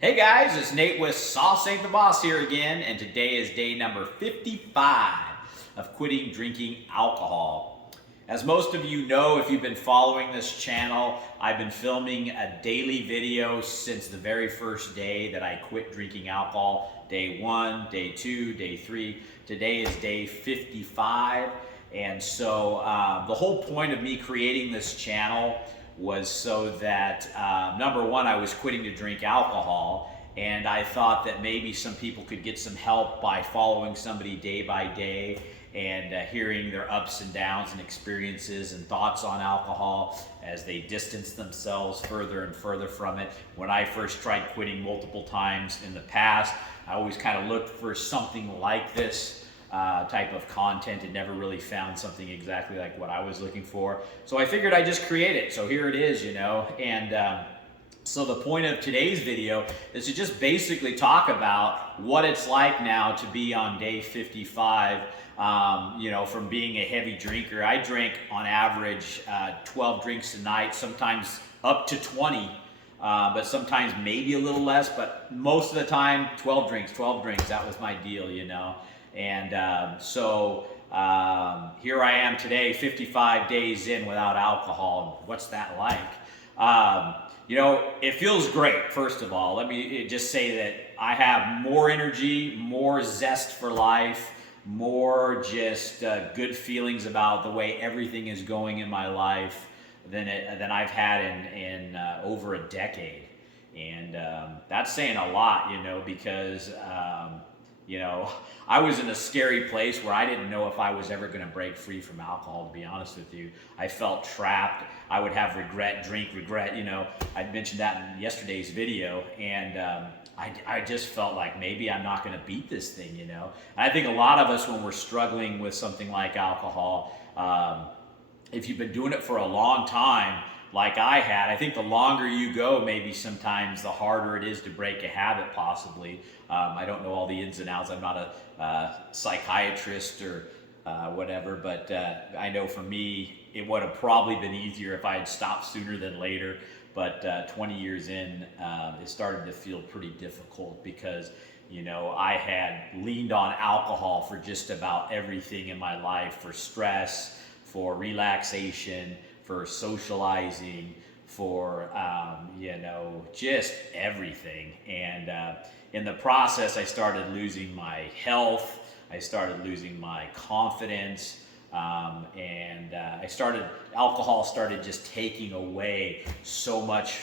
Hey guys, it's Nate with Sauce Ain't the Boss here again, and today is day number 55 of quitting drinking alcohol. As most of you know, if you've been following this channel, I've been filming a daily video since the very first day that I quit drinking alcohol. Day 1, day 2, day 3. Today is day 55, and so the whole point of me creating this channel was so that number one, I was quitting to drink alcohol, and I thought that maybe some people could get some help by following somebody day by day and hearing their ups and downs and experiences and thoughts on alcohol as they distance themselves further and further from it. When I first tried quitting multiple times in the past, I always kind of looked for something like this type of content and never really found something exactly like what I was looking for. So I figured I'd just create it. So here it is, and so the point of today's video is to just basically talk about what it's like now to be on day 55, from being a heavy drinker. I drink on average 12 drinks a night, sometimes up to 20. But sometimes maybe a little less, but most of the time 12 drinks, that was my deal, And so here I am today, 55 days in without alcohol. What's that like? It feels great, first of all. Let me just say that I have more energy, more zest for life, more just good feelings about the way everything is going in my life than I've had in over a decade. And that's saying a lot, because I was in a scary place where I didn't know if I was ever going to break free from alcohol, to be honest with you. I felt trapped. I would have regret. I mentioned that in yesterday's video, and I just felt like maybe I'm not going to beat this thing, And I think a lot of us, when we're struggling with something like alcohol, if you've been doing it for a long time, like I had, I think the longer you go, maybe sometimes the harder it is to break a habit, possibly. I don't know all the ins and outs. I'm not a psychiatrist or whatever, but I know for me, it would have probably been easier if I had stopped sooner than later. But 20 years in, it started to feel pretty difficult because, I had leaned on alcohol for just about everything in my life, for stress, for relaxation, for socializing, for, just everything. And in the process, I started losing my health. I started losing my confidence. Alcohol started just taking away so much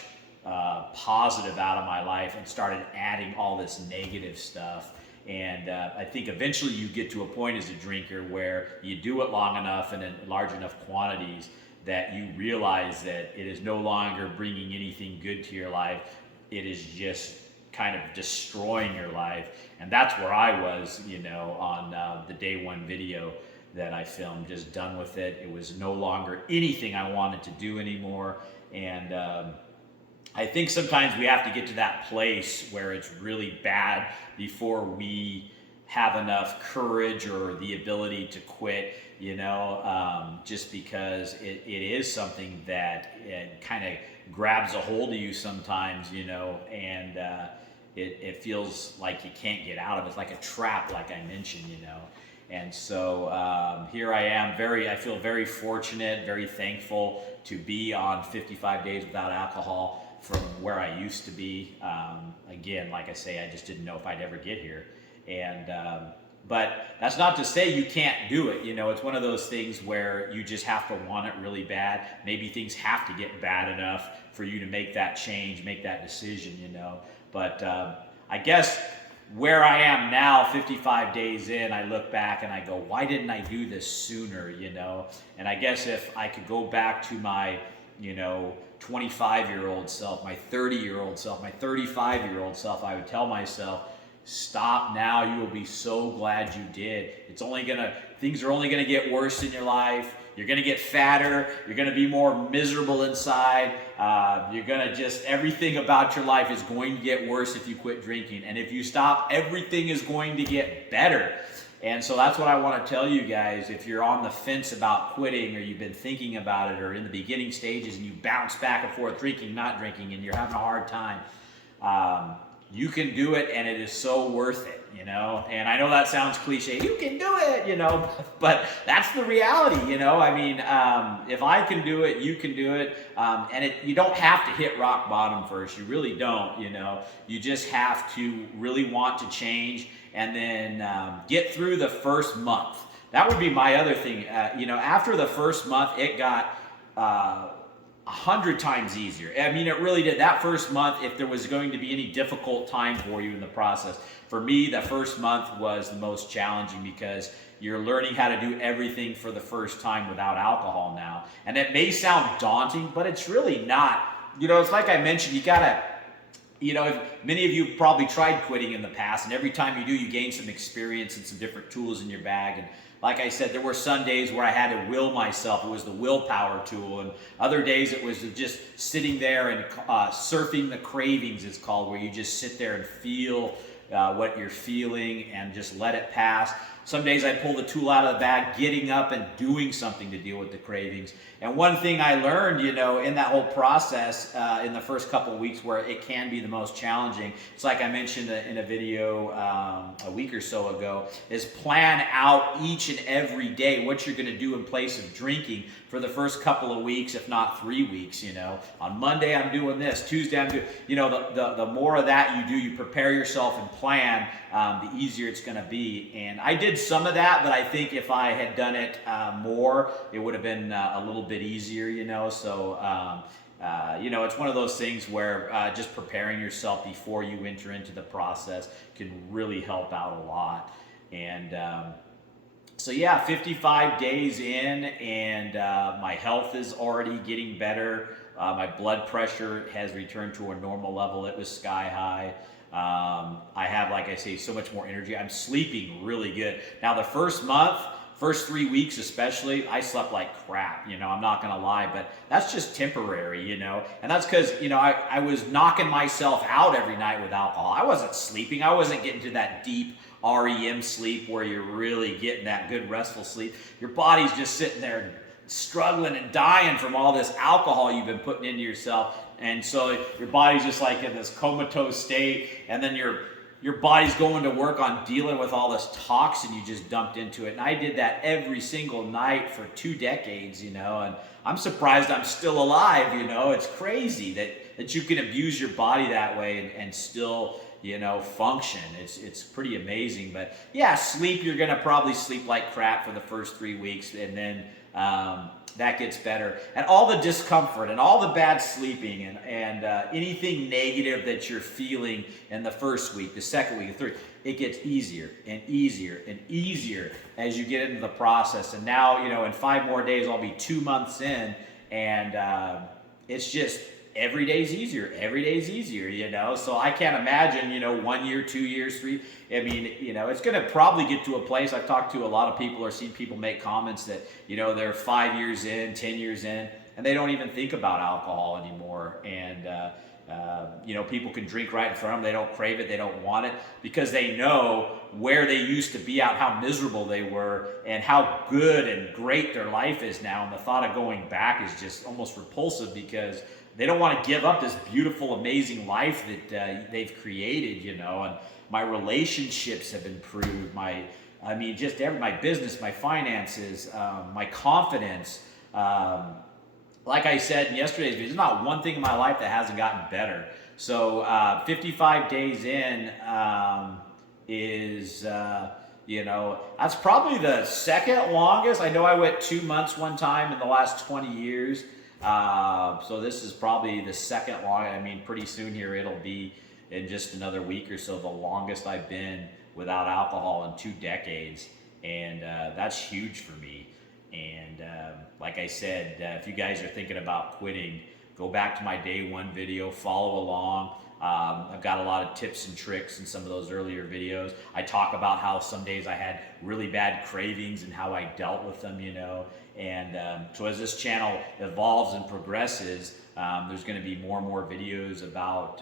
positive out of my life and started adding all this negative stuff. And I think eventually you get to a point as a drinker where you do it long enough and in large enough quantities that you realize that it is no longer bringing anything good to your life. It is just kind of destroying your life. And that's where I was, on the day one video that I filmed, just done with it. It was no longer anything I wanted to do anymore. And I think sometimes we have to get to that place where it's really bad before we have enough courage or the ability to quit, just because it is something that kind of grabs a hold of you sometimes, and it feels like you can't get out of it. It's like a trap, like I mentioned, And so here I am, I feel very fortunate, very thankful to be on 55 days without alcohol from where I used to be. Again, like I say, I just didn't know if I'd ever get here. And but that's not to say you can't do it. It's one of those things where you just have to want it really bad. Maybe things have to get bad enough for you to make that change, make that decision, But I guess where I am now, 55 days in, I look back and I go, why didn't I do this sooner, And I guess if I could go back to my, 25-year-old self, my 30-year-old self, my 35-year-old self, I would tell myself, stop now. You will be so glad you did. Things are only gonna get worse in your life. You're gonna get fatter. You're gonna be more miserable inside. Everything about your life is going to get worse if you quit drinking. And if you stop, everything is going to get better. And so that's what I want to tell you guys. If you're on the fence about quitting, or you've been thinking about it, or in the beginning stages and you bounce back and forth, drinking, not drinking, and you're having a hard time, you can do it, and it is so worth it, you know. And I know that sounds cliche, you can do it, you know, but that's the reality, you know. I mean, if I can do it, you can do it, and you don't have to hit rock bottom first. You really don't, you know. You just have to really want to change, and then get through the first month. That would be my other thing. You know, after the first month, it got 100 times easier. I mean, it really did. That first month, if there was going to be any difficult time for you in the process, for me, the first month was the most challenging because you're learning how to do everything for the first time without alcohol now. And it may sound daunting, but it's really not. You know, it's like I mentioned, you gotta, you know, many of you probably tried quitting in the past, and every time you do, you gain some experience and some different tools in your bag. And like I said, there were some days where I had to will myself. It was the willpower tool. And other days it was just sitting there and surfing the cravings, it's called, where you just sit there and feel what you're feeling and just let it pass. Some days I pull the tool out of the bag, getting up and doing something to deal with the cravings. And one thing I learned, you know, in that whole process, in the first couple of weeks where it can be the most challenging, it's like I mentioned in a video a week or so ago, is plan out each and every day what you're going to do in place of drinking for the first couple of weeks, if not 3 weeks, you know. On Monday, I'm doing this. Tuesday, I'm doing, you know, the more of that you do, you prepare yourself and plan, the easier it's going to be. And I did some of that, but I think if I had done it more, it would have been a little bit easier, you know. So, you know, it's one of those things where just preparing yourself before you enter into the process can really help out a lot. And so yeah, 55 days in, and my health is already getting better. My blood pressure has returned to a normal level. It was sky high. I have, like I say, so much more energy. I'm sleeping really good. Now the first month, first 3 weeks especially, I slept like crap, you know, I'm not gonna lie, but that's just temporary, you know, and that's because, you know, I was knocking myself out every night with alcohol. I wasn't sleeping. I wasn't getting to that deep REM sleep where you're really getting that good restful sleep. Your body's just sitting there struggling and dying from all this alcohol you've been putting into yourself. And so your body's just like in this comatose state, and then your body's going to work on dealing with all this toxin you just dumped into it. And I did that every single night for 2 decades, you know, and I'm surprised I'm still alive, you know. It's crazy that you can abuse your body that way and still, you know, function. It's pretty amazing. But yeah, sleep, you're gonna probably sleep like crap for the first 3 weeks, and then that gets better. And all the discomfort and all the bad sleeping and anything negative that you're feeling in the first week, the second week, the third, it gets easier and easier and easier as you get into the process. And now, you know, in 5 more days, I'll be 2 months in, and it's just every day's easier. Every day's easier, you know. So I can't imagine, you know, 1 year, 2 years, 3. I mean, you know, it's going to probably get to a place. I've talked to a lot of people or seen people make comments that, you know, they're 5 years in, 10 years in, and they don't even think about alcohol anymore. And, you know, people can drink right in front of them. They don't crave it. They don't want it because they know where they used to be at, how miserable they were, and how good and great their life is now. And the thought of going back is just almost repulsive because they don't want to give up this beautiful, amazing life that they've created, you know. And my relationships have improved. My business, my finances, my confidence. Like I said in yesterday's video, there's not one thing in my life that hasn't gotten better. So 55 days in is, you know, that's probably the second longest. I know I went 2 months one time in the last 20 years. So this is probably the second long. I mean, pretty soon here it'll be in just another week or so the longest I've been without alcohol in 2 decades, and that's huge for me. And like I said, if you guys are thinking about quitting, go back to my day 1 video, follow along. I've got a lot of tips and tricks in some of those earlier videos. I talk about how some days I had really bad cravings and how I dealt with them, you know. And so as this channel evolves and progresses, there's going to be more and more videos about,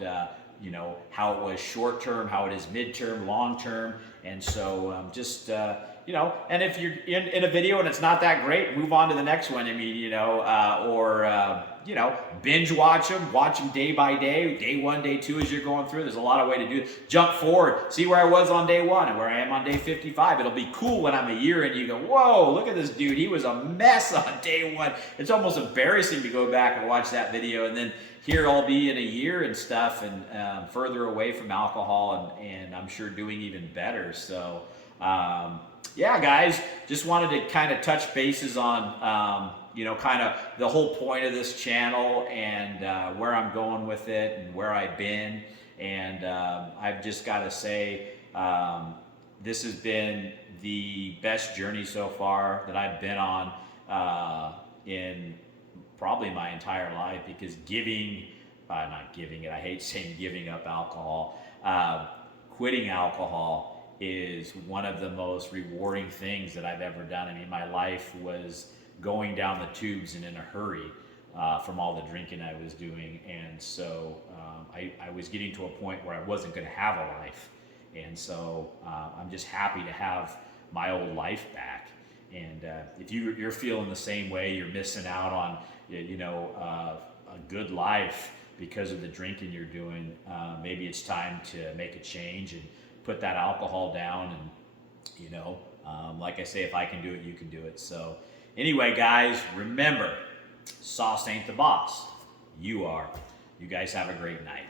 you know, how it was short term, how it is midterm, long term. And so just, you know, and if you're in a video and it's not that great, move on to the next one. I mean, you know, or, you know, binge watch them day by day, day 1, day 2 as you're going through. There's a lot of way to do it. Jump forward, see where I was on day 1 and where I am on day 55. It'll be cool when I'm a year and you go, whoa, look at this dude. He was a mess on day 1. It's almost embarrassing to go back and watch that video, and then here I'll be in a year and stuff, and further away from alcohol, and I'm sure doing even better. So, yeah, guys, just wanted to kind of touch bases on, you know, kind of the whole point of this channel and where I'm going with it and where I've been. And I've just got to say, this has been the best journey so far that I've been on in probably my entire life, because not giving it, I hate saying giving up alcohol, quitting alcohol is one of the most rewarding things that I've ever done. I mean, my life was going down the tubes and in a hurry from all the drinking I was doing. And so I was getting to a point where I wasn't going to have a life. And so I'm just happy to have my old life back. And if you're feeling the same way, you're missing out on, you know, a good life because of the drinking you're doing, maybe it's time to make a change and put that alcohol down. And, you know, like I say, if I can do it, you can do it. So anyway, guys, remember, sauce ain't the boss. You are. You guys have a great night.